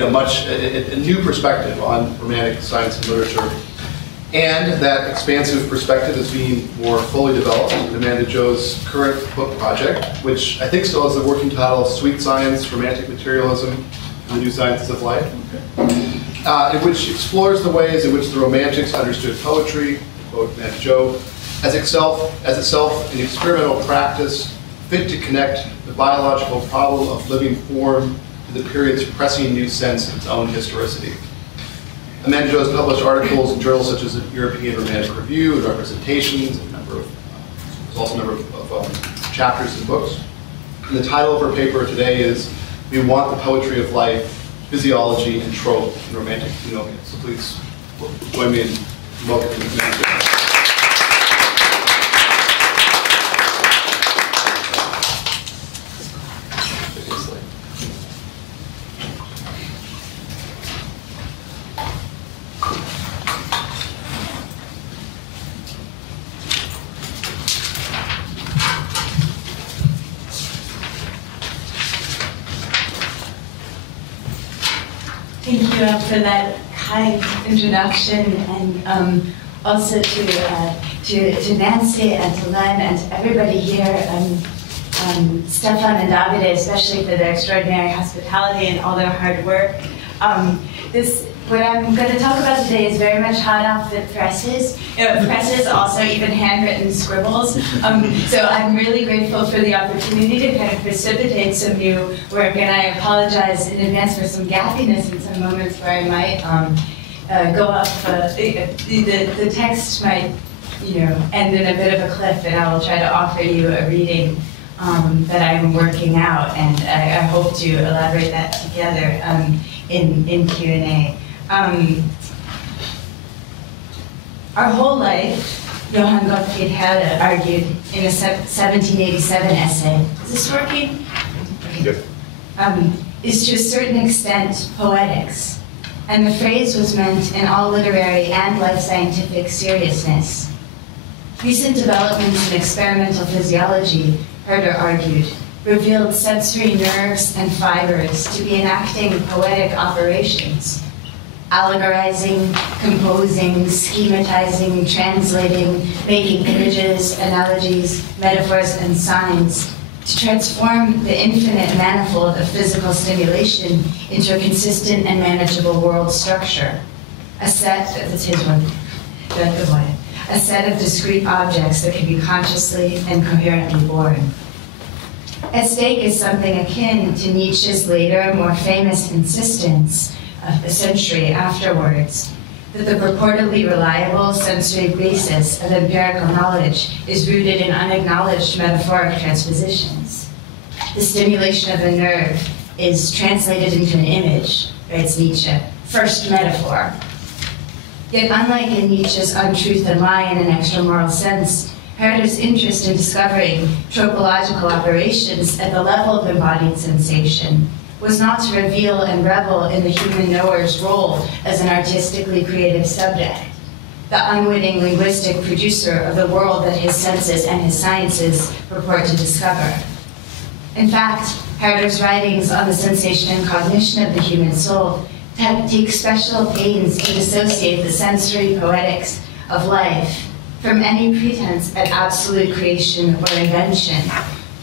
a new perspective on Romantic science and literature. And that expansive perspective is being more fully developed in Amanda Jo's current book project, which I think still has the working title Sweet Science, Romantic Materialism, and the New Sciences of Life, in which she explores the ways in which the Romantics understood poetry, to quote Amanda Jo, as itself an experimental practice fit to connect the biological problem of living form to the period's pressing new sense of its own historicity. Amanda Jo has published articles in journals such as the European Romantic Review and Representations, there's also a number of chapters and books. And the title of her paper today is We Want the Poetry of Life, Physiology and Trope in Romantic Eunomia. So please join me in welcoming Amanda Jo. Thank you for that kind introduction, and also to Nancy and to Len and to everybody here, Stefan and Davide, especially for their extraordinary hospitality and all their hard work. What I'm going to talk about today is very much hot off the presses. Presses, also even handwritten scribbles. So I'm really grateful for the opportunity to kind of precipitate some new work, and I apologize in advance for some gappiness in some moments where I might go off. The text might, end in a bit of a cliff, and I will try to offer you a reading that I'm working out, and I hope to elaborate that together in Q&A. Our whole life, Johann Gottfried Herder argued in a 1787 essay, is this working? Yes. Is to a certain extent poetics, and the phrase was meant in all literary and life scientific seriousness. Recent developments in experimental physiology, Herder argued, revealed sensory nerves and fibers to be enacting poetic operations, allegorizing, composing, schematizing, translating, making images, analogies, metaphors, and signs to transform the infinite manifold of physical stimulation into a consistent and manageable world structure. A set of discrete objects that can be consciously and coherently born. At stake is something akin to Nietzsche's later, more famous insistence a century afterwards, that the purportedly reliable sensory basis of empirical knowledge is rooted in unacknowledged metaphoric transpositions. The stimulation of a nerve is translated into an image, writes Nietzsche, first metaphor. Yet unlike in Nietzsche's Untruth and Lie in an extramoral sense, Herder's interest in discovering tropological operations at the level of embodied sensation was not to reveal and revel in the human knower's role as an artistically creative subject, the unwitting linguistic producer of the world that his senses and his sciences purport to discover. In fact, Herder's writings on the sensation and cognition of the human soul take special pains to dissociate the sensory poetics of life from any pretense at absolute creation or invention,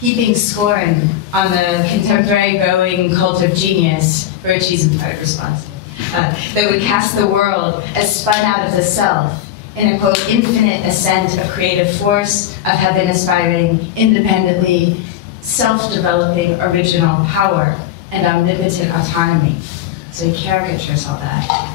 heaping scorn on the contemporary growing cult of genius, for which he's in part responsible, that would cast the world as spun out of the self in a, quote, infinite ascent of creative force, of heaven-aspiring, independently self-developing original power and omnipotent autonomy. So he caricatures all that.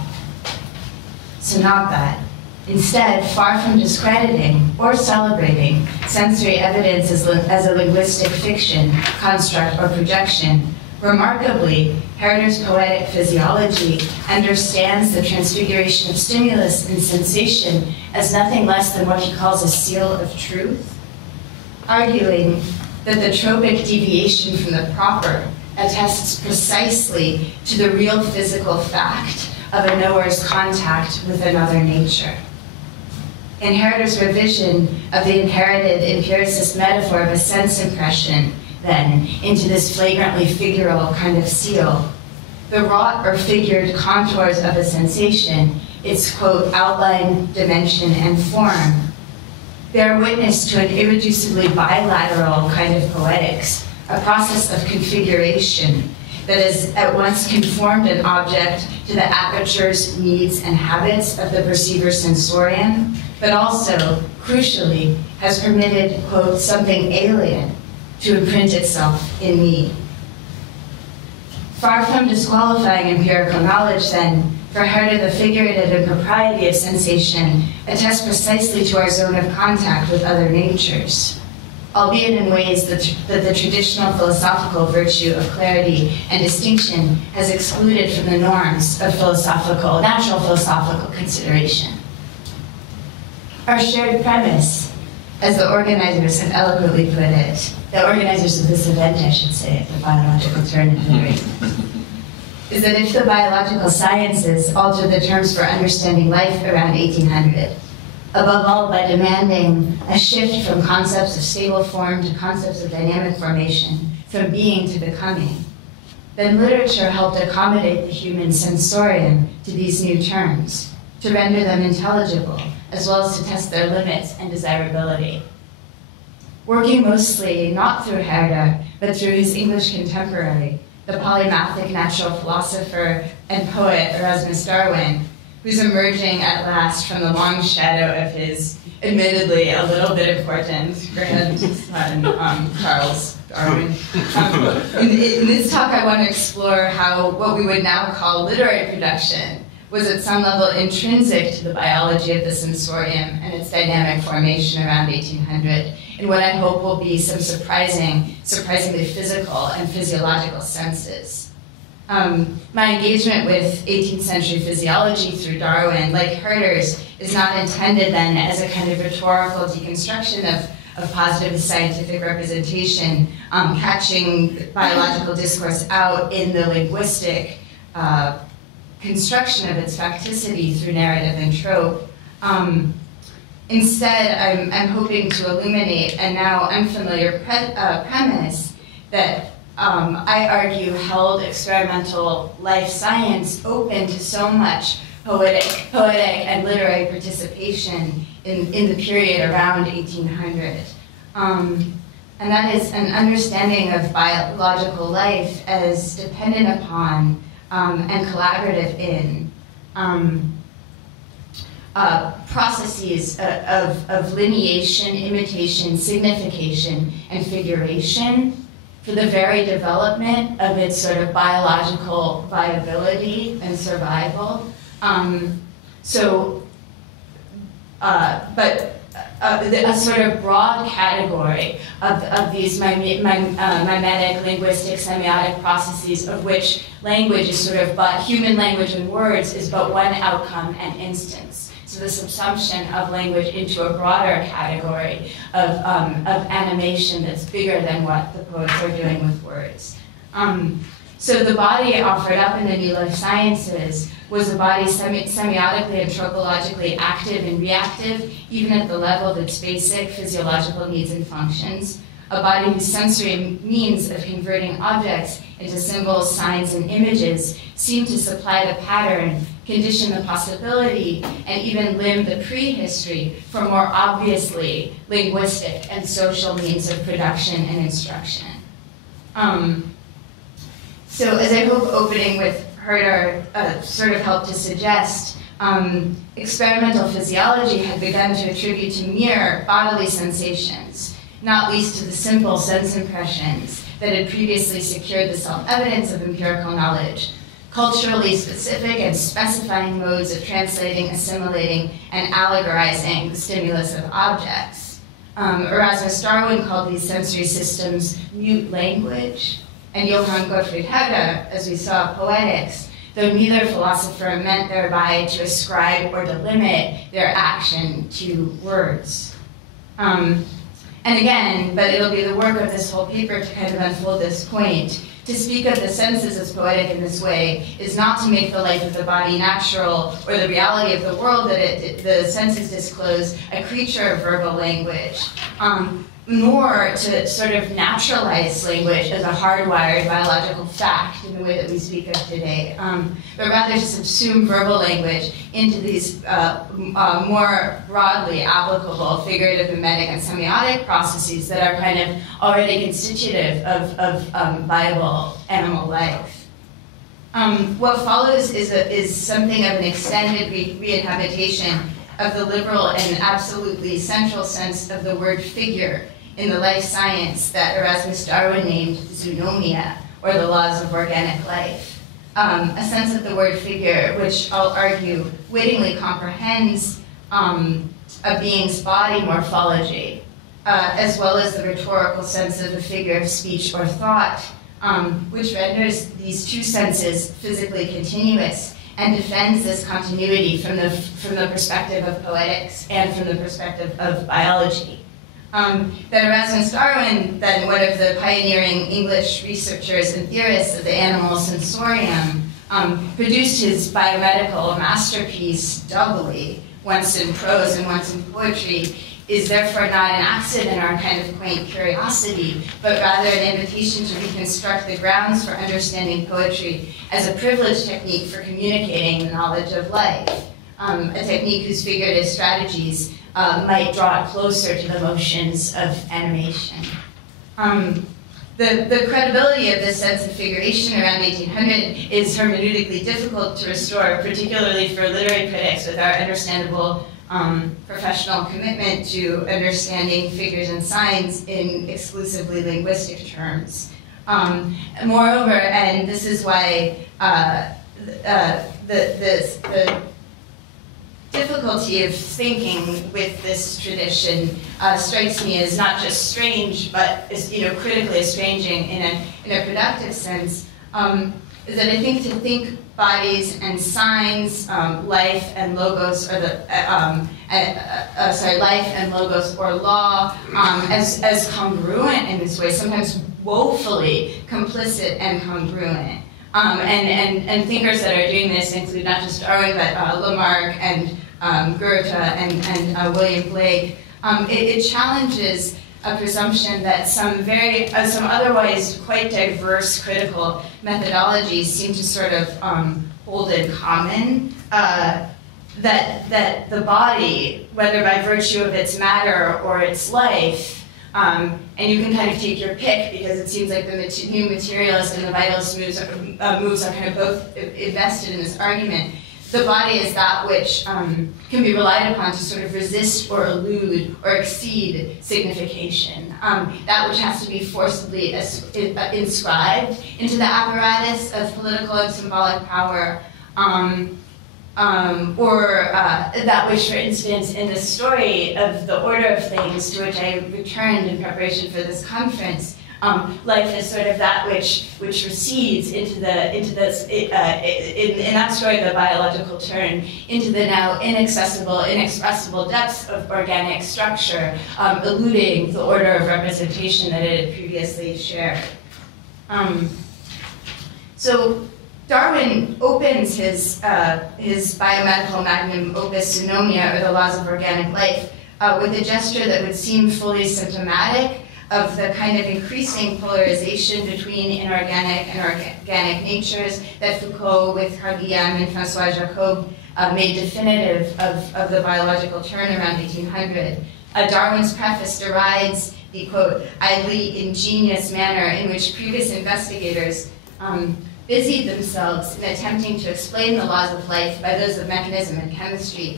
So not that. Instead, far from discrediting or celebrating sensory evidence as a linguistic fiction, construct, or projection, remarkably, Herder's poetic physiology understands the transfiguration of stimulus and sensation as nothing less than what he calls a seal of truth, arguing that the tropic deviation from the proper attests precisely to the real physical fact of a knower's contact with another nature. In Herder's revision of the inherited empiricist metaphor of a sense impression, then, into this flagrantly figural kind of seal, the wrought or figured contours of a sensation, its, quote, outline, dimension, and form, bear witness to an irreducibly bilateral kind of poetics, a process of configuration that has at once conformed an object to the apertures, needs, and habits of the perceiver sensorium, but also, crucially, has permitted, quote, something alien to imprint itself in me. Far from disqualifying empirical knowledge, then, for Herder, the figurative impropriety of sensation attests precisely to our zone of contact with other natures, albeit in ways that the traditional philosophical virtue of clarity and distinction has excluded from the norms of natural philosophical consideration. Our shared premise, as the organizers have eloquently put it, the organizers of this event, I should say, at the biological turn in the ring, is that if the biological sciences altered the terms for understanding life around 1800, above all by demanding a shift from concepts of stable form to concepts of dynamic formation, from being to becoming, then literature helped accommodate the human sensorium to these new terms, to render them intelligible, as well as to test their limits and desirability. Working mostly not through Herder, but through his English contemporary, the polymathic natural philosopher and poet Erasmus Darwin, who's emerging at last from the long shadow of his admittedly a little bit important grandson, Charles Darwin. In this talk, I want to explore how what we would now call literary production was at some level intrinsic to the biology of the sensorium and its dynamic formation around 1800, in what I hope will be some surprisingly physical and physiological senses. My engagement with 18th century physiology through Darwin, like Herder's, is not intended then as a kind of rhetorical deconstruction of positive scientific representation, catching biological discourse out in the linguistic construction of its facticity through narrative and trope. Instead, I'm hoping to illuminate a now unfamiliar premise that I argue held experimental life science open to so much poetic and literary participation in the period around 1800. And that is an understanding of biological life as dependent upon and collaborative in processes of lineation, imitation, signification, and figuration for the very development of its sort of biological viability and survival. A sort of broad category of these mimetic, linguistic, semiotic processes, of which language is sort of but human language and words is but one outcome and instance. So the subsumption of language into a broader category of animation that's bigger than what the poets are doing with words. So the body offered up in the New Life Sciences was a body semiotically and tropologically active and reactive, even at the level of its basic physiological needs and functions, a body whose sensory means of converting objects into symbols, signs, and images seemed to supply the pattern, condition the possibility, and even limb the prehistory for more obviously linguistic and social means of production and instruction. So as I hope opening with Herder sort of helped to suggest, experimental physiology had begun to attribute to mere bodily sensations, not least to the simple sense impressions that had previously secured the self-evidence of empirical knowledge, culturally specific and specifying modes of translating, assimilating, and allegorizing the stimulus of objects. Erasmus Darwin called these sensory systems mute language, and Johann Gottfried Herder, as we saw, poetics, though neither philosopher meant thereby to ascribe or delimit their action to words. And again, but it'll be the work of this whole paper to kind of unfold this point. To speak of the senses as poetic in this way is not to make the life of the body natural or the reality of the world that the senses disclose a creature of verbal language, nor to sort of naturalize language as a hardwired biological fact in the way that we speak of today, but rather to subsume verbal language into these more broadly applicable figurative, mimetic, and semiotic processes that are kind of already constitutive of viable animal life. What follows is something of an extended reinhabitation of the liberal and absolutely central sense of the word figure in the life science that Erasmus Darwin named zoonomia, or the laws of organic life. A sense of the word figure, which I'll argue wittingly comprehends a being's body morphology, as well as the rhetorical sense of the figure of speech or thought, which renders these two senses physically continuous and defends this continuity from the perspective of poetics and from the perspective of biology. That Erasmus Darwin, then one of the pioneering English researchers and theorists of the animal sensorium, produced his biomedical masterpiece doubly, once in prose and once in poetry, is therefore not an accident or a kind of quaint curiosity, but rather an invitation to reconstruct the grounds for understanding poetry as a privileged technique for communicating the knowledge of life, a technique whose figurative strategies might draw it closer to the motions of animation. The credibility of this sense of figuration around 1800 is hermeneutically difficult to restore, particularly for literary critics with our understandable professional commitment to understanding figures and signs in exclusively linguistic terms. Moreover, and this is why the difficulty of thinking with this tradition strikes me as not just strange, but is critically estranging in a productive sense, is that I think to think bodies and signs, life and logos, or life and logos or law as congruent in this way, sometimes woefully complicit and congruent. And thinkers that are doing this include not just Darwin, but Lamarck and Goethe and William Blake. It challenges a presumption that some otherwise quite diverse critical methodologies seem to sort of hold in common. That the body, whether by virtue of its matter or its life, and you can kind of take your pick because it seems like the new materialist and the vitalist moves are kind of both invested in this argument. The body is that which can be relied upon to sort of resist or elude or exceed signification. That which has to be forcibly inscribed into the apparatus of political and symbolic power, or that which, for instance, in the story of the order of things to which I returned in preparation for this conference, life is sort of that which recedes into in that story, the biological turn, into the now inaccessible, inexpressible depths of organic structure, eluding the order of representation that it had previously shared. So Darwin opens his biomedical magnum opus Zoonomia, or the laws of organic life, with a gesture that would seem fully symptomatic of the kind of increasing polarization between inorganic and organic natures that Foucault, with Carl Guillam and François Jacob, made definitive of the biological turn around 1800. Darwin's preface derides the, quote, idly ingenious manner in which previous investigators busied themselves in attempting to explain the laws of life by those of mechanism and chemistry.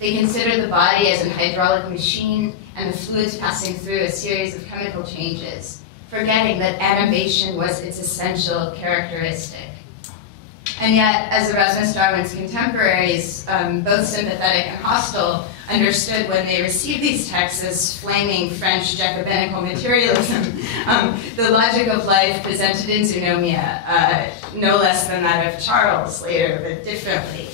They consider the body as an hydraulic machine and the fluids passing through a series of chemical changes, forgetting that animation was its essential characteristic. And yet, as Erasmus Darwin's contemporaries, both sympathetic and hostile, understood when they received these texts as flaming French Jacobinical materialism, the logic of life presented in Zoonomia, no less than that of Charles later, but differently,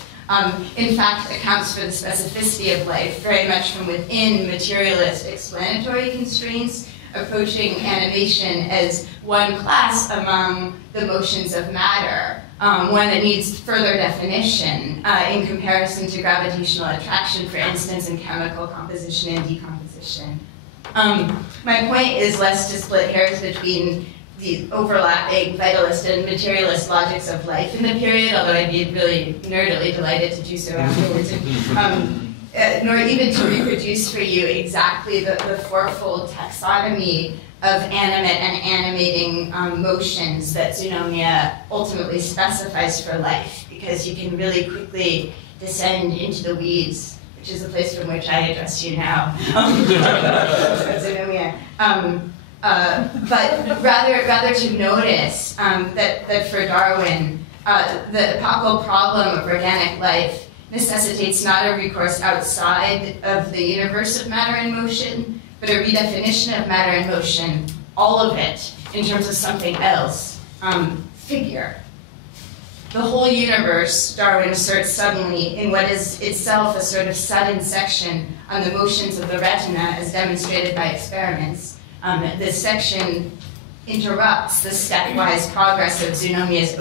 in fact accounts for the specificity of life very much from within materialist explanatory constraints, approaching animation as one class among the motions of matter, one that needs further definition in comparison to gravitational attraction, for instance, in chemical composition and decomposition. My point is less to split hairs between the overlapping vitalist and materialist logics of life in the period, although I'd be really nerdily delighted to do so afterwards, nor even to reproduce for you exactly the fourfold taxonomy of animate and animating motions that zoonomia ultimately specifies for life, because you can really quickly descend into the weeds, which is the place from which I address you now. Zoonomia. But rather to notice that for Darwin, the epochal problem of organic life necessitates not a recourse outside of the universe of matter in motion, but a redefinition of matter in motion, all of it, in terms of something else, figure. The whole universe, Darwin asserts suddenly, in what is itself a sort of sudden section on the motions of the retina as demonstrated by experiments. This section interrupts the stepwise progress of Zoonomia's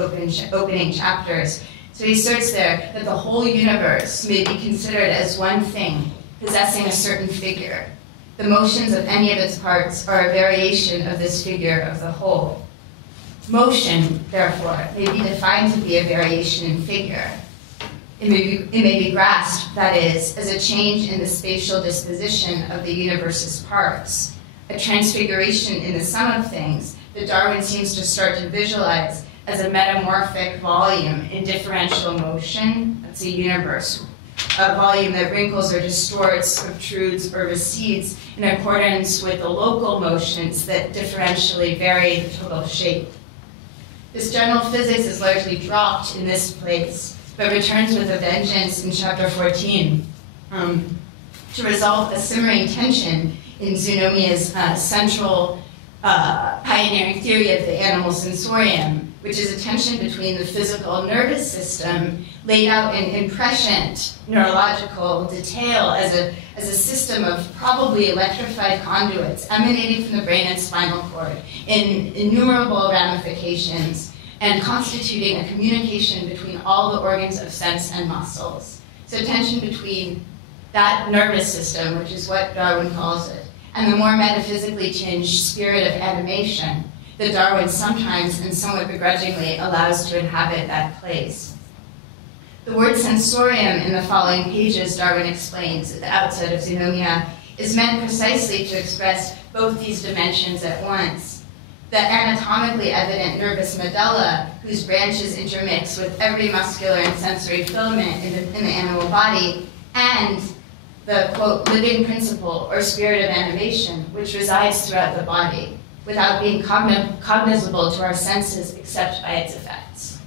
opening chapters. So he asserts there that the whole universe may be considered as one thing, possessing a certain figure. The motions of any of its parts are a variation of this figure of the whole. Motion, therefore, may be defined to be a variation in figure. It may be grasped, that is, as a change in the spatial disposition of the universe's parts, a transfiguration in the sum of things that Darwin seems to start to visualize as a metamorphic volume in differential motion. That's a universe, a volume that wrinkles or distorts, obtrudes, or recedes in accordance with the local motions that differentially vary the total shape. This general physics is largely dropped in this place, but returns with a vengeance in chapter 14 to resolve a simmering tension in Zoonomia's central pioneering theory of the animal sensorium, which is a tension between the physical nervous system laid out in prescient neurological detail as a system of probably electrified conduits emanating from the brain and spinal cord in innumerable ramifications and constituting a communication between all the organs of sense and muscles. So tension between that nervous system, which is what Darwin calls it, and the more metaphysically tinged spirit of animation that Darwin sometimes and somewhat begrudgingly allows to inhabit that place. The word sensorium in the following pages, Darwin explains at the outset of Zoonomia, is meant precisely to express both these dimensions at once. The anatomically evident nervous medulla, whose branches intermix with every muscular and sensory filament in the animal body, and the, quote, living principle or spirit of animation, which resides throughout the body, without being cognizable to our senses except by its effects.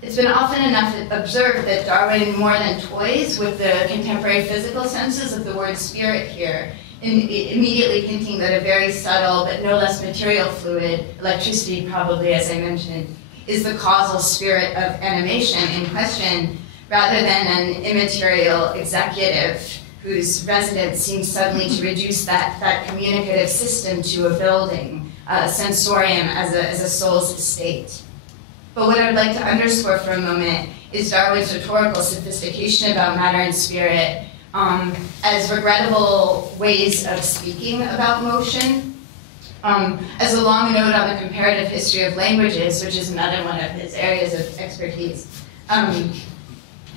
It's been often enough observed that Darwin more than toys with the contemporary physical senses of the word spirit here, immediately hinting that a very subtle but no less material fluid, electricity probably as I mentioned, is the causal spirit of animation in question, rather than an immaterial executive whose residence seems suddenly to reduce that communicative system to a building, a sensorium as a soul's estate. But what I'd like to underscore for a moment is Darwin's rhetorical sophistication about matter and spirit as regrettable ways of speaking about motion. As a long note on the comparative history of languages, which is another one of his areas of expertise,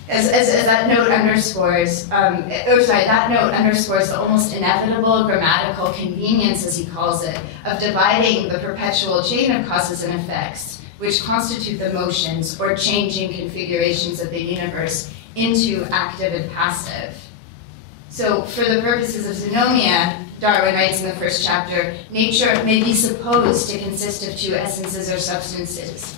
as that note underscores, that note underscores the almost inevitable grammatical convenience, as he calls it, of dividing the perpetual chain of causes and effects, which constitute the motions or changing configurations of the universe, into active and passive. So for the purposes of Zoonomia, Darwin writes in the first chapter, nature may be supposed to consist of two essences or substances.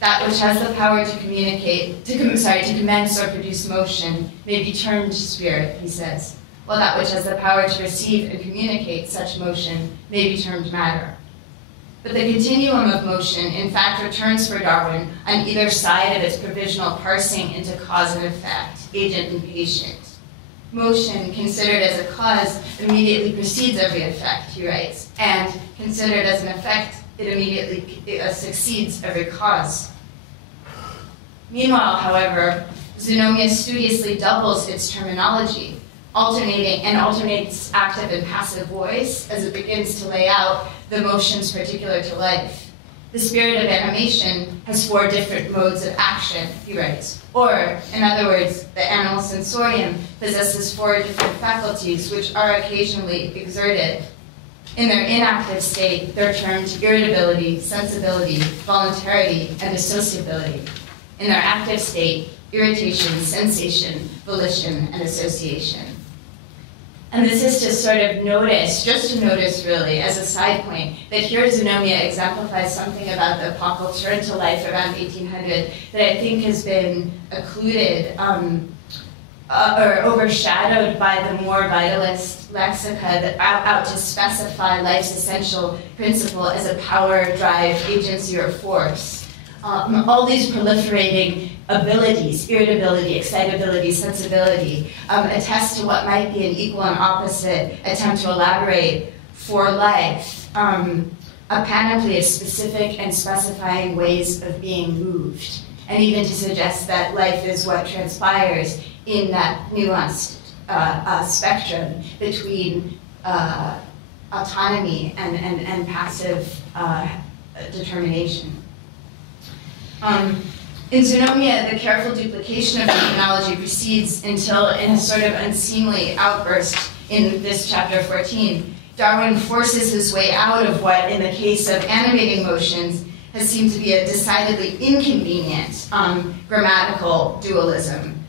That which has the power to to commence or produce motion may be termed spirit, he says, while that which has the power to receive and communicate such motion may be termed matter. But the continuum of motion, in fact, returns for Darwin on either side of its provisional parsing into cause and effect, agent and patient. Motion, considered as a cause, immediately precedes every effect, he writes, and considered as an effect, it immediately succeeds every cause. Meanwhile, however, Zoonomia studiously doubles its terminology. alternates active and passive voice as it begins to lay out the motions particular to life. The spirit of animation has 4 different modes of action, he writes. Or, in other words, the animal sensorium possesses 4 different faculties which are occasionally exerted. In their inactive state, they're termed irritability, sensibility, voluntarity, and associability. In their active state, irritation, sensation, volition, and association. And this is to sort of notice, just to notice really, as a side point, that here Zoonomia exemplifies something about the apocalypse turn to life around 1800 that I think has been occluded or overshadowed by the more vitalist lexica that out to specify life's essential principle as a power, drive, agency, or force. All these proliferating abilities, irritability, excitability, sensibility, attest to what might be an equal and opposite attempt to elaborate for life, a panoply of specific and specifying ways of being moved, and even to suggest that life is what transpires in that nuanced spectrum between autonomy and passive determination. In Zoonomia, the careful duplication of the technology proceeds until, in a sort of unseemly outburst in this chapter 14, Darwin forces his way out of what, in the case of animating motions, has seemed to be a decidedly inconvenient grammatical dualism.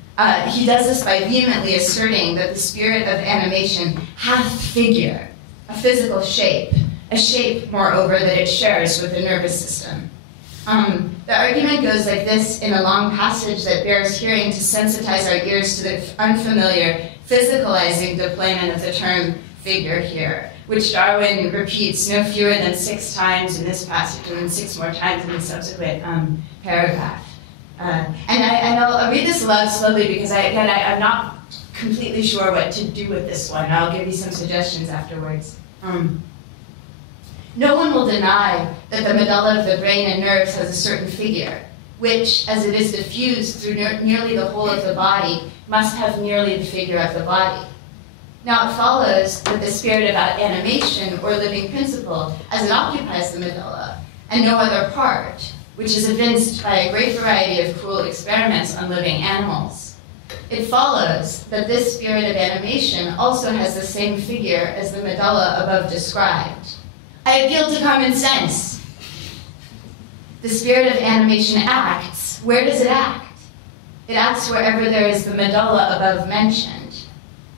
He does this by vehemently asserting that the spirit of animation hath figure, a physical shape, a shape, moreover, that it shares with the nervous system. The argument goes like this in a long passage that bears hearing to sensitize our ears to the unfamiliar, physicalizing deployment of the term figure here, which Darwin repeats no fewer than 6 times in this passage and then 6 more times in the subsequent paragraph. And I'll read this aloud slowly because I'm not completely sure what to do with this one. I'll give you some suggestions afterwards. No one will deny that the medulla of the brain and nerves has a certain figure, which, as it is diffused through nearly the whole of the body, must have nearly the figure of the body. Now it follows that the spirit of animation, or living principle, as it occupies the medulla, and no other part, which is evinced by a great variety of cruel experiments on living animals. It follows that this spirit of animation also has the same figure as the medulla above described. I appeal to common sense. The spirit of animation acts. Where does it act? It acts wherever there is the medulla above mentioned.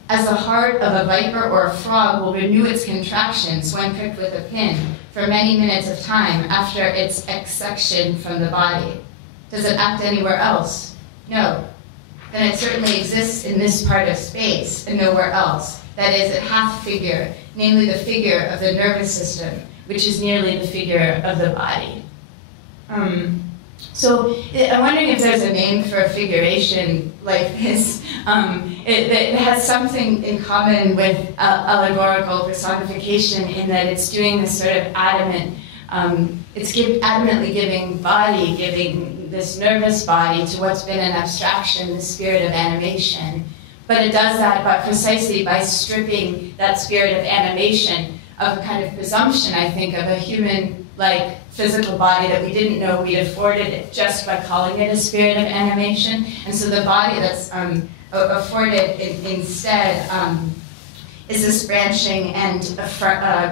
As the heart of a viper or a frog will renew its contractions when pricked with a pin for many minutes of time after its exsection from the body. Does it act anywhere else? No. Then it certainly exists in this part of space and nowhere else. That is, it hath figure, namely the figure of the nervous system, which is nearly the figure of the body. So I'm wondering if there's a name for a figuration like this. It has something in common with allegorical personification in that it's doing this sort of adamant, adamantly giving body, giving this nervous body to what's been an abstraction, the spirit of animation. But it does that precisely by stripping that spirit of animation of a kind of presumption, I think, of a human-like physical body that we didn't know we'd afforded it just by calling it a spirit of animation. And so the body that's afforded instead is this branching and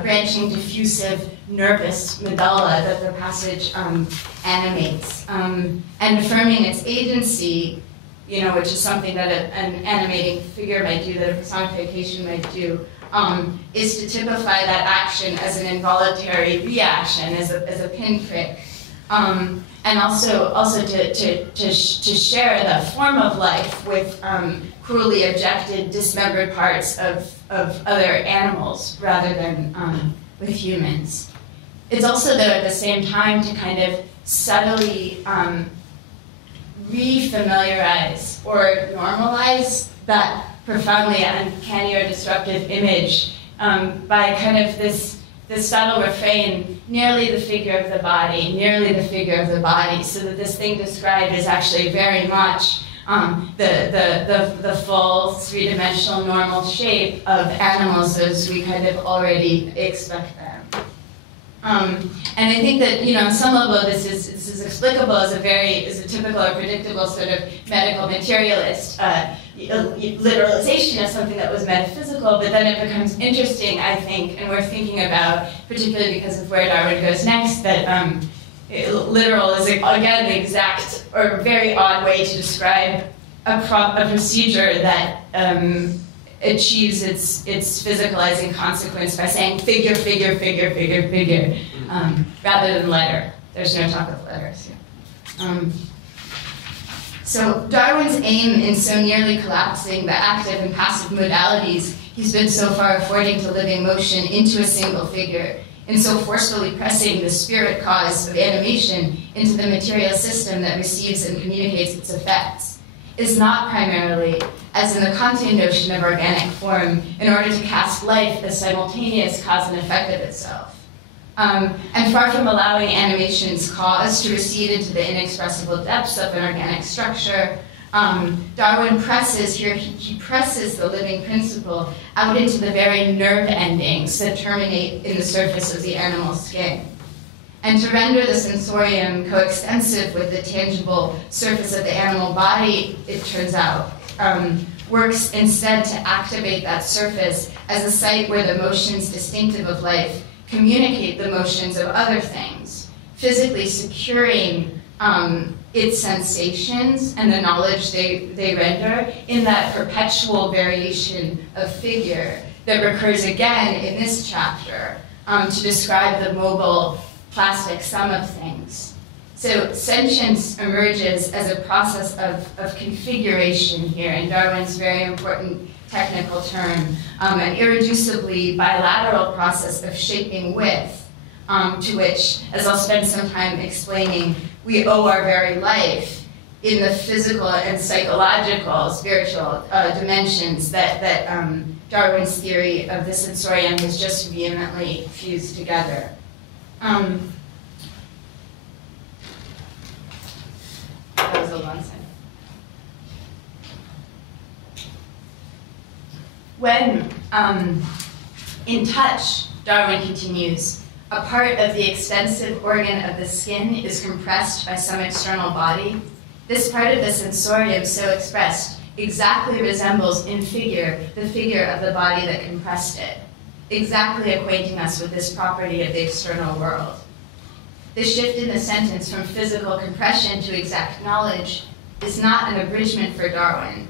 branching diffusive nervous medulla that the passage animates, and affirming its agency, which is something that an animating figure might do, that a personification might do, is to typify that action as an involuntary reaction, as a pinprick, and also to share the form of life with cruelly objected, dismembered parts of other animals rather than with humans. It's also, though, at the same time to kind of subtly refamiliarize or normalize that profoundly uncanny or disruptive image by kind of this subtle refrain, nearly the figure of the body, nearly the figure of the body, so that this thing described is actually very much the full three-dimensional normal shape of animals as we kind of already expect them. And I think that, on some level, this is explicable as a typical or predictable sort of medical materialist literalization of something that was metaphysical, but then it becomes interesting, I think, and we're thinking about, particularly because of where Darwin goes next, that literal is, again, the exact or very odd way to describe a procedure that achieves its physicalizing consequence by saying figure, rather than letter. There's no talk of letters here. So Darwin's aim in so nearly collapsing the active and passive modalities he's been so far affording to living motion into a single figure, and so forcefully pressing the spirit cause of animation into the material system that receives and communicates its effects, is not primarily, as in the Kantian notion of organic form, in order to cast life as simultaneous cause and effect of itself. And far from allowing animation's cause to recede into the inexpressible depths of an organic structure, Darwin presses here, he presses the living principle out into the very nerve endings that terminate in the surface of the animal skin. And to render the sensorium coextensive with the tangible surface of the animal body, it turns out, works instead to activate that surface as a site where the motions distinctive of life communicate the motions of other things, physically securing its sensations and the knowledge they render in that perpetual variation of figure that recurs again in this chapter to describe the mobile plastic sum of things. So sentience emerges as a process of configuration here, in Darwin's very important technical term, an irreducibly bilateral process of shaping width, to which, as I'll spend some time explaining, we owe our very life in the physical and psychological, spiritual dimensions that Darwin's theory of the sensorium has just vehemently fused together. That was a long sentence. When in touch, Darwin continues, a part of the extensive organ of the skin is compressed by some external body. This part of the sensorium so expressed exactly resembles in figure the figure of the body that compressed it, exactly acquainting us with this property of the external world. The shift in the sentence from physical compression to exact knowledge is not an abridgment for Darwin,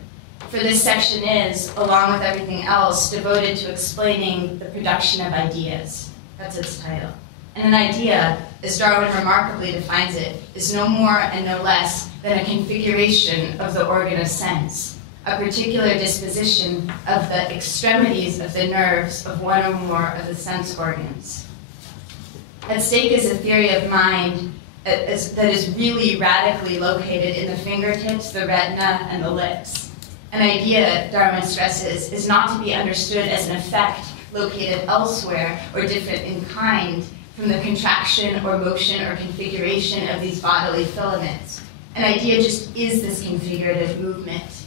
for this section is, along with everything else, devoted to explaining the production of ideas. That's its title. And an idea, as Darwin remarkably defines it, is no more and no less than a configuration of the organ of sense, a particular disposition of the extremities of the nerves of one or more of the sense organs. At stake is a theory of mind that is really radically located in the fingertips, the retina, and the lips. An idea, Darwin stresses, is not to be understood as an effect located elsewhere or different in kind from the contraction or motion or configuration of these bodily filaments. An idea just is this configurative movement.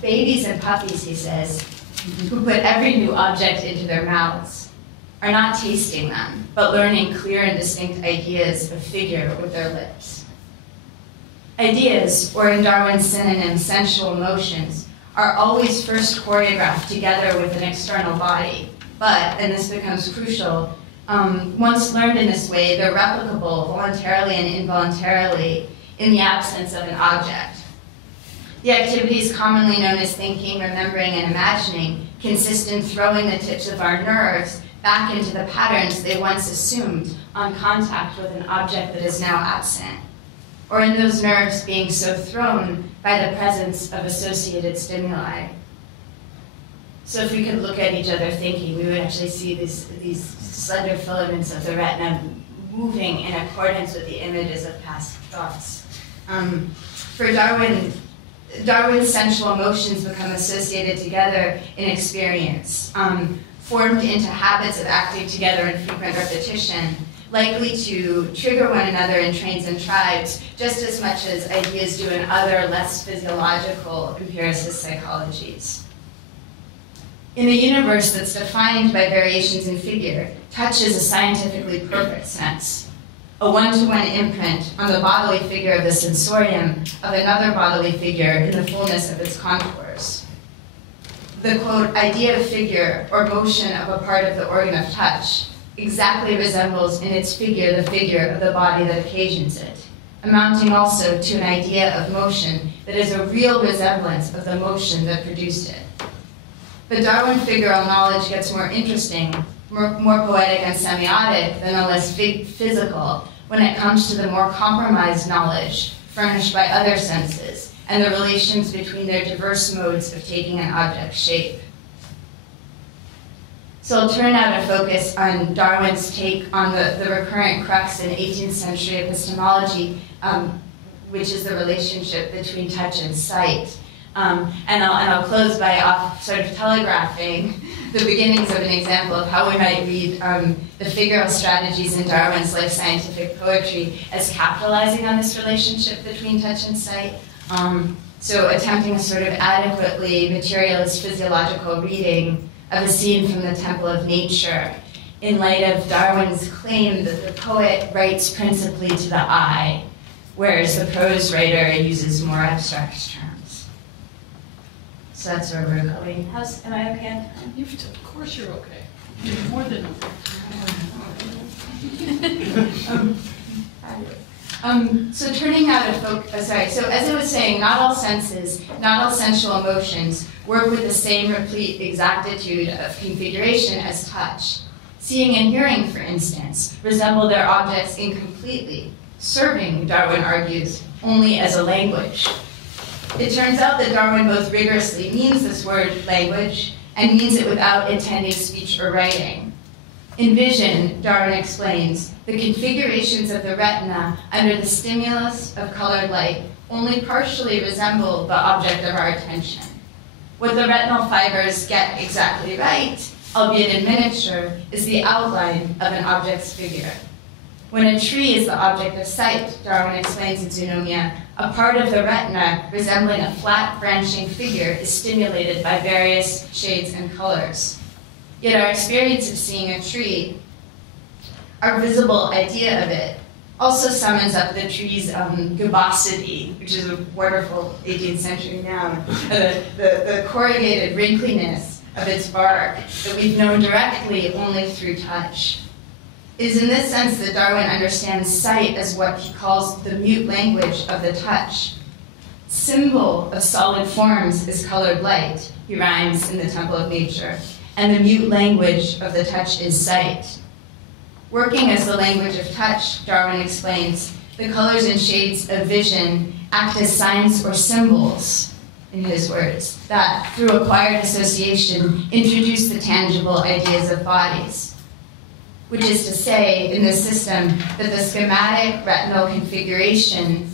Babies and puppies, he says, who put every new object into their mouths, are not tasting them, but learning clear and distinct ideas of figure with their lips. Ideas, or in Darwin's synonym, sensual motions, are always first choreographed together with an external body, but, and this becomes crucial, once learned in this way, they're replicable voluntarily and involuntarily in the absence of an object. The activities commonly known as thinking, remembering, and imagining consist in throwing the tips of our nerves back into the patterns they once assumed on contact with an object that is now absent, or in those nerves being so thrown by the presence of associated stimuli. So if we could look at each other thinking, we would actually see these slender filaments of the retina moving in accordance with the images of past thoughts. For Darwin, Darwin's sensual emotions become associated together in experience, formed into habits of acting together in frequent repetition, likely to trigger one another in trains and tribes just as much as ideas do in other less physiological empiricist psychologies. In a universe that's defined by variations in figure, touch is a scientifically perfect sense, a one-to-one imprint on the bodily figure of the sensorium of another bodily figure in the fullness of its contours. The, quote, idea of figure or motion of a part of the organ of touch exactly resembles in its figure the figure of the body that occasions it, amounting also to an idea of motion that is a real resemblance of the motion that produced it. The Darwin figural knowledge gets more interesting, more poetic and semiotic than the less physical when it comes to the more compromised knowledge furnished by other senses and the relations between their diverse modes of taking an object's shape. So I'll turn now to focus on Darwin's take on the recurrent crux in 18th century epistemology, which is the relationship between touch and sight. And I'll close by sort of telegraphing the beginnings of an example of how we might read the figural strategies in Darwin's life scientific poetry as capitalizing on this relationship between touch and sight. So attempting a sort of adequately materialist physiological reading of a scene from the Temple of Nature in light of Darwin's claim that the poet writes principally to the eye, whereas the prose writer uses more abstract terms. So that's where we're going. Am I okay on time? Of course you're okay. You're more than So turning now to focus, so as I was saying, not all senses, not all sensual emotions work with the same replete exactitude of configuration as touch. Seeing and hearing, for instance, resemble their objects incompletely, serving, Darwin argues, only as a language. It turns out that Darwin both rigorously means this word language and means it without intending speech or writing. In vision, Darwin explains, the configurations of the retina under the stimulus of colored light only partially resemble the object of our attention. What the retinal fibers get exactly right, albeit in miniature, is the outline of an object's figure. When a tree is the object of sight, Darwin explains in Zoonomia, a part of the retina resembling a flat branching figure is stimulated by various shades and colors. Yet our experience of seeing a tree, our visible idea of it, also summons up the tree's gubosity, which is a wonderful 18th century noun, the corrugated wrinkliness of its bark that we've known directly only through touch. It is in this sense that Darwin understands sight as what he calls the mute language of the touch. Symbol of solid forms is colored light, he rhymes in the Temple of Nature, and the mute language of the touch is sight. Working as the language of touch, Darwin explains, the colors and shades of vision act as signs or symbols, in his words, that, through acquired association, introduce the tangible ideas of bodies. Which is to say, in this system, that the schematic retinal configuration,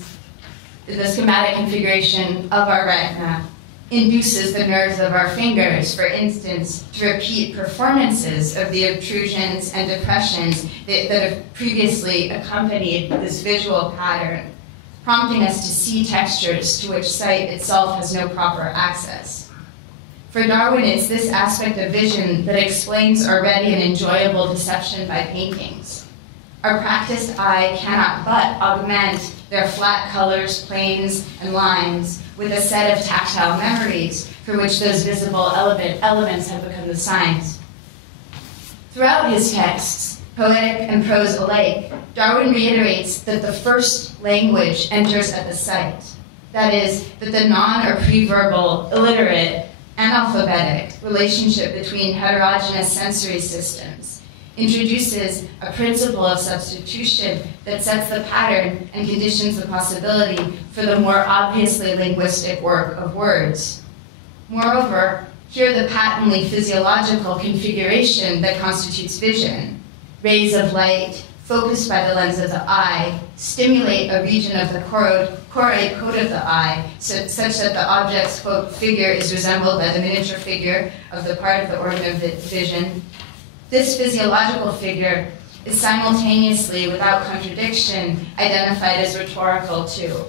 of our retina induces the nerves of our fingers, for instance, to repeat performances of the obtrusions and depressions that have previously accompanied this visual pattern, prompting us to see textures to which sight itself has no proper access. For Darwin, it's this aspect of vision that explains our ready and enjoyable deception by paintings. Our practiced eye cannot but augment their flat colors, planes, and lines with a set of tactile memories for which those visible elements have become the signs. Throughout his texts, poetic and prose alike, Darwin reiterates that the first language enters at the sight. That is, that the non- or pre-verbal, illiterate, analphabetic relationship between heterogeneous sensory systems introduces a principle of substitution that sets the pattern and conditions the possibility for the more obviously linguistic work of words. Moreover, here the patently physiological configuration that constitutes vision, rays of light focused by the lens of the eye, stimulate a region of the choroid coat of the eye, such that the object's, quote, figure is resembled by the miniature figure of the part of the organ of vision. This physiological figure is simultaneously, without contradiction, identified as rhetorical too.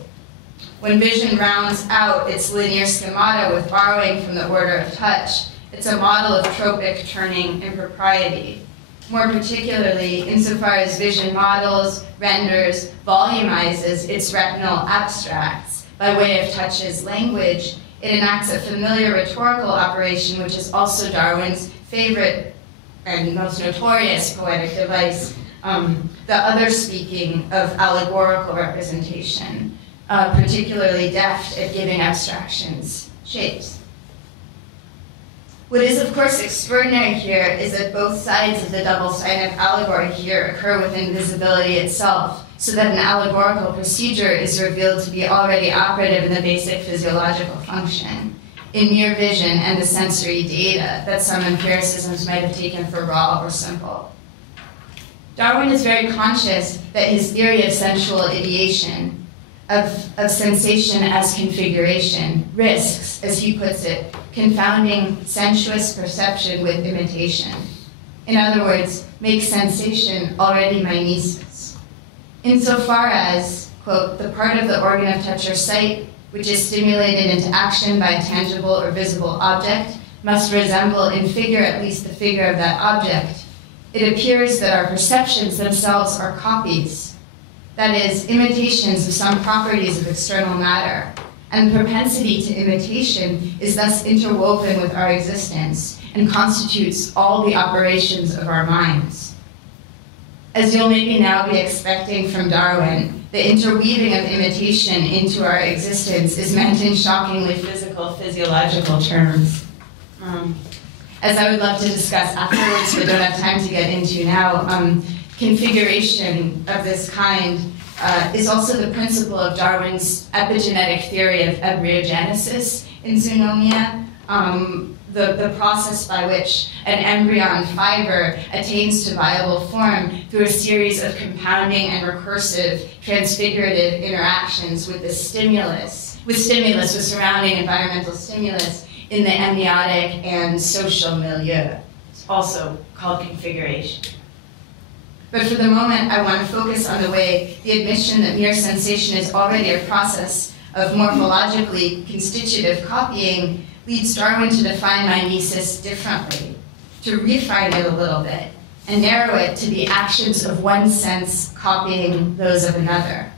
When vision rounds out its linear schemata with borrowing from the order of touch, it's a model of tropic turning impropriety. More particularly, insofar as vision models, renders, volumizes its retinal abstracts by way of touch's language, it enacts a familiar rhetorical operation, which is also Darwin's favorite and most notorious poetic device, the other speaking of allegorical representation, particularly deft at giving abstractions shapes. What is, of course, extraordinary here is that both sides of the double sign of allegory here occur within visibility itself, so that an allegorical procedure is revealed to be already operative in the basic physiological function, in mere vision and the sensory data that some empiricisms might have taken for raw or simple. Darwin is very conscious that his theory of sensual ideation, of sensation as configuration, risks, as he puts it, confounding sensuous perception with imitation. In other words, makes sensation already mimesis. Insofar as, quote, the part of the organ of touch or sight which is stimulated into action by a tangible or visible object must resemble in figure at least the figure of that object, it appears that our perceptions themselves are copies, that is, imitations of some properties of external matter, and the propensity to imitation is thus interwoven with our existence and constitutes all the operations of our minds. As you'll maybe now be expecting from Darwin, the interweaving of imitation into our existence is meant in shockingly physical, physiological terms. As I would love to discuss afterwards, but don't have time to get into now, configuration of this kind is also the principle of Darwin's epigenetic theory of embryogenesis in zoonomia, the process by which an embryon fiber attains to viable form through a series of compounding and recursive transfigurative interactions with the stimulus, with surrounding environmental stimulus in the amniotic and social milieu. It's also called configuration. But for the moment, I want to focus on the way the admission that mere sensation is already a process of morphologically constitutive copying leads Darwin to define mimesis differently, to refine it a little bit, and narrow it to the actions of one sense copying those of another.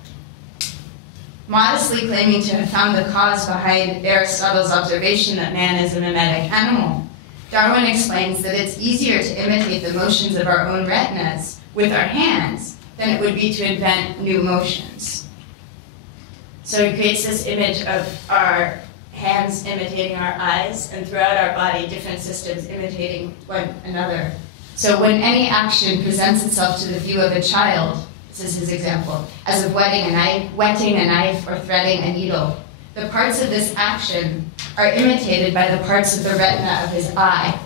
Modestly claiming to have found the cause behind Aristotle's observation that man is a mimetic animal, Darwin explains that it's easier to imitate the motions of our own retinas with our hands than it would be to invent new motions. So he creates this image of our hands imitating our eyes, and throughout our body, different systems imitating one another. So when any action presents itself to the view of a child, this is his example, as of wetting a knife or threading a needle, the parts of this action are imitated by the parts of the retina of his eye.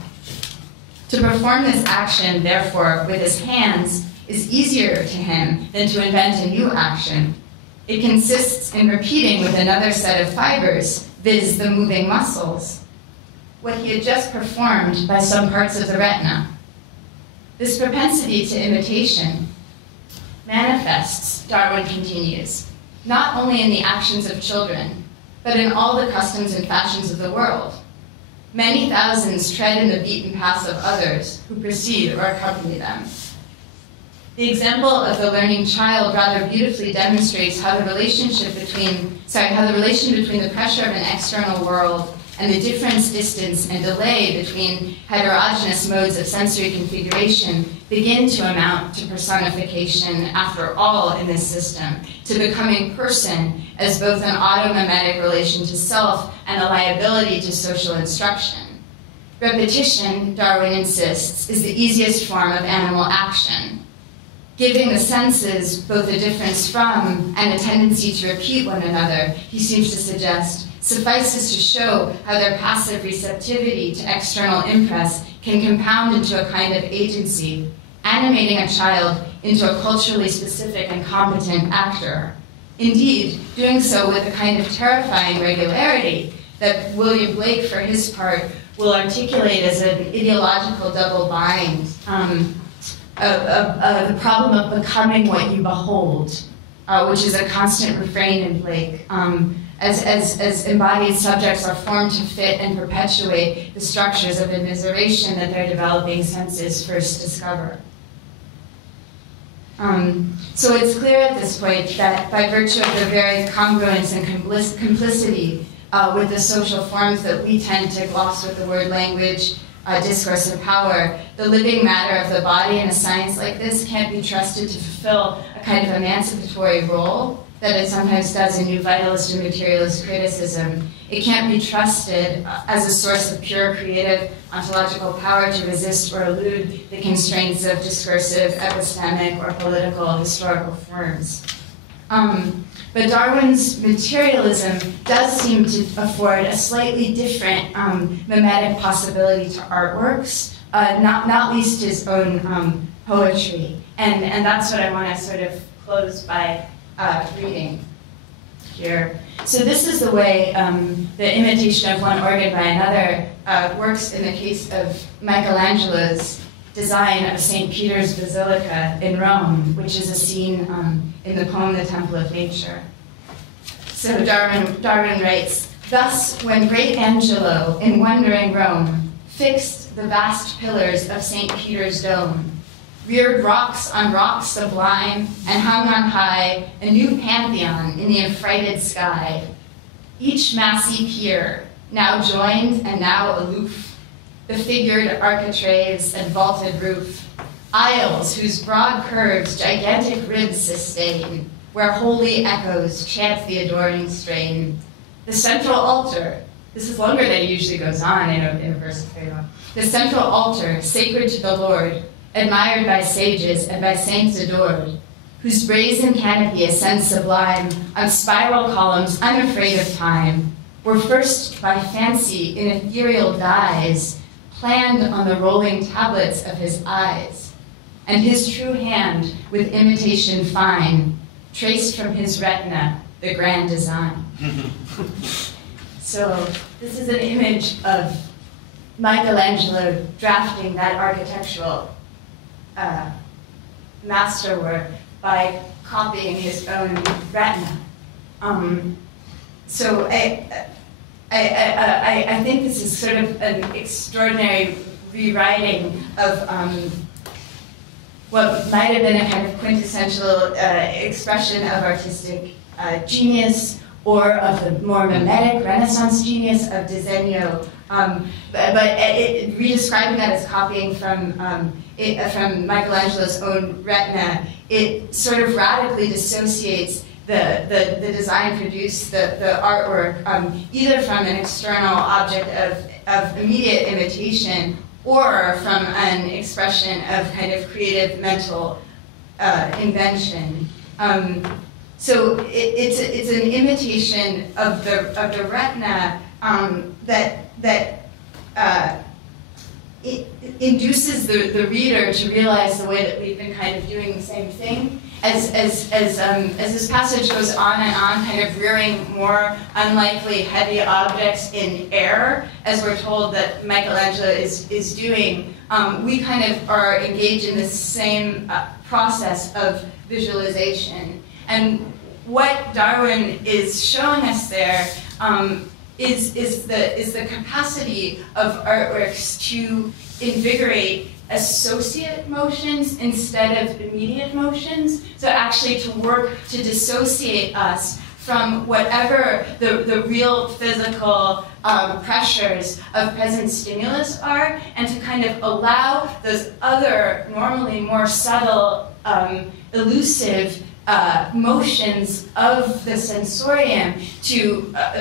To perform this action, therefore, with his hands is easier to him than to invent a new action. It consists in repeating with another set of fibers, viz. The moving muscles, what he had just performed by some parts of the retina. This propensity to imitation manifests, Darwin continues, not only in the actions of children, but in all the customs and fashions of the world. Many thousands tread in the beaten paths of others who precede or accompany them. The example of the learning child rather beautifully demonstrates how the relation between the pressure of an external world and the difference, distance, and delay between heterogeneous modes of sensory configuration begin to amount to personification, after all, in this system, to becoming person as both an automimetic relation to self and a liability to social instruction. Repetition, Darwin insists, is the easiest form of animal action. Giving the senses both a difference from and a tendency to repeat one another, he seems to suggest, suffices to show how their passive receptivity to external impress can compound into a kind of agency, animating a child into a culturally specific and competent actor. Indeed, doing so with a kind of terrifying regularity that William Blake, for his part, will articulate as an ideological double bind. the problem of becoming what you behold, which is a constant refrain in Blake. As embodied subjects are formed to fit and perpetuate the structures of immiseration that their developing senses first discover. So it's clear at this point that by virtue of the very congruence and complicity with the social forms that we tend to gloss with the word language, discourse, and power, the living matter of the body in a science like this can't be trusted to fulfill a kind of emancipatory role that it sometimes does in new vitalist and materialist criticism. It can't be trusted as a source of pure creative ontological power to resist or elude the constraints of discursive, epistemic, or political historical forms. But Darwin's materialism does seem to afford a slightly different mimetic possibility to artworks, not least his own poetry. And that's what I want to sort of close by reading here. So this is the way the imitation of one organ by another works in the case of Michelangelo's design of St. Peter's Basilica in Rome, which is a scene in the poem The Temple of Nature. So Darwin writes, "Thus, when great Angelo in wondering Rome fixed the vast pillars of St. Peter's dome, reared rocks on rocks sublime, and hung on high a new pantheon in the affrighted sky. Each massy pier, now joined and now aloof, befigured architraves and vaulted roof, aisles whose broad curves gigantic ribs sustain, where holy echoes chant the adoring strain. The central altar," this is longer than it usually goes on in a verse of Pharaoh, "the central altar, sacred to the Lord, admired by sages and by saints adored, whose brazen canopy ascends sublime on spiral columns unafraid of time, were first by fancy in ethereal dyes planned on the rolling tablets of his eyes, and his true hand with imitation fine traced from his retina the grand design." So this is an image of Michelangelo drafting that architectural masterwork by copying his own retina. So I think this is sort of an extraordinary rewriting of what might have been a kind of quintessential expression of artistic genius, or of the more mimetic Renaissance genius of Disegno, but redescribing that as copying from Michelangelo's own retina, it sort of radically dissociates the design produced, the artwork, either from an external object of immediate imitation or from an expression of kind of creative mental invention. So it's an imitation of the retina that it induces the reader to realize the way that we've been kind of doing the same thing. As this passage goes on and on, kind of rearing more unlikely heavy objects in air, as we're told that Michelangelo is doing, we kind of are engaged in this same process of visualization. And what Darwin is showing us there is the capacity of artworks to invigorate associate motions instead of immediate motions. So actually to work to dissociate us from whatever the real physical pressures of present stimulus are, and to kind of allow those other, normally more subtle, elusive motions of the sensorium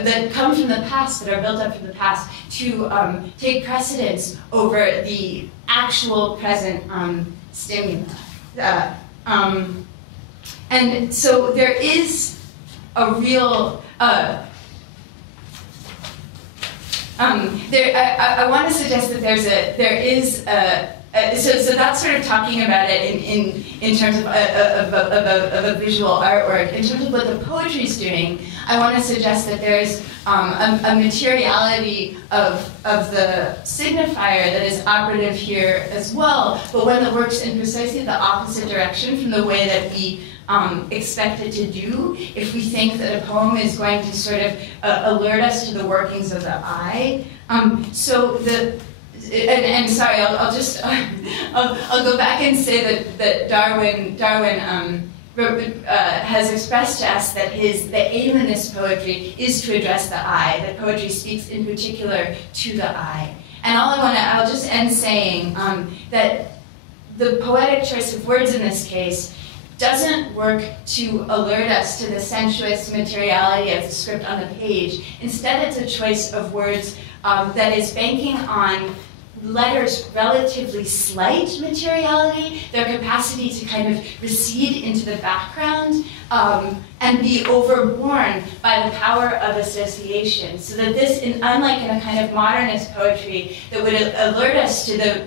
that come from the past, that are built up from the past, to take precedence over the actual present stimuli. And so there is a real, I want to suggest that so that's sort of talking about it in terms of a visual artwork. In terms of what the poetry is doing, I want to suggest that there's a materiality of the signifier that is operative here as well, but one that works in precisely the opposite direction from the way that we expect it to do if we think that a poem is going to sort of alert us to the workings of the I. And sorry, I'll just I'll go back and say that Darwin has expressed to us that the aim in this poetry is to address the I. That poetry speaks in particular to the I. And I'll just end saying that the poetic choice of words in this case doesn't work to alert us to the sensuous materiality of the script on the page. Instead, it's a choice of words that is banking on letters' relatively slight materiality, their capacity to kind of recede into the background and be overborne by the power of association. So that this, unlike in a kind of modernist poetry that would alert us to the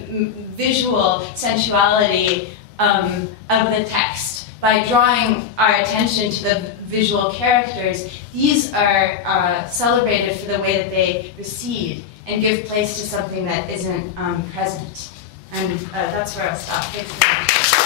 visual sensuality of the text, by drawing our attention to the visual characters, these are celebrated for the way that they recede and give place to something that isn't present. And that's where I'll stop. Thanks very much.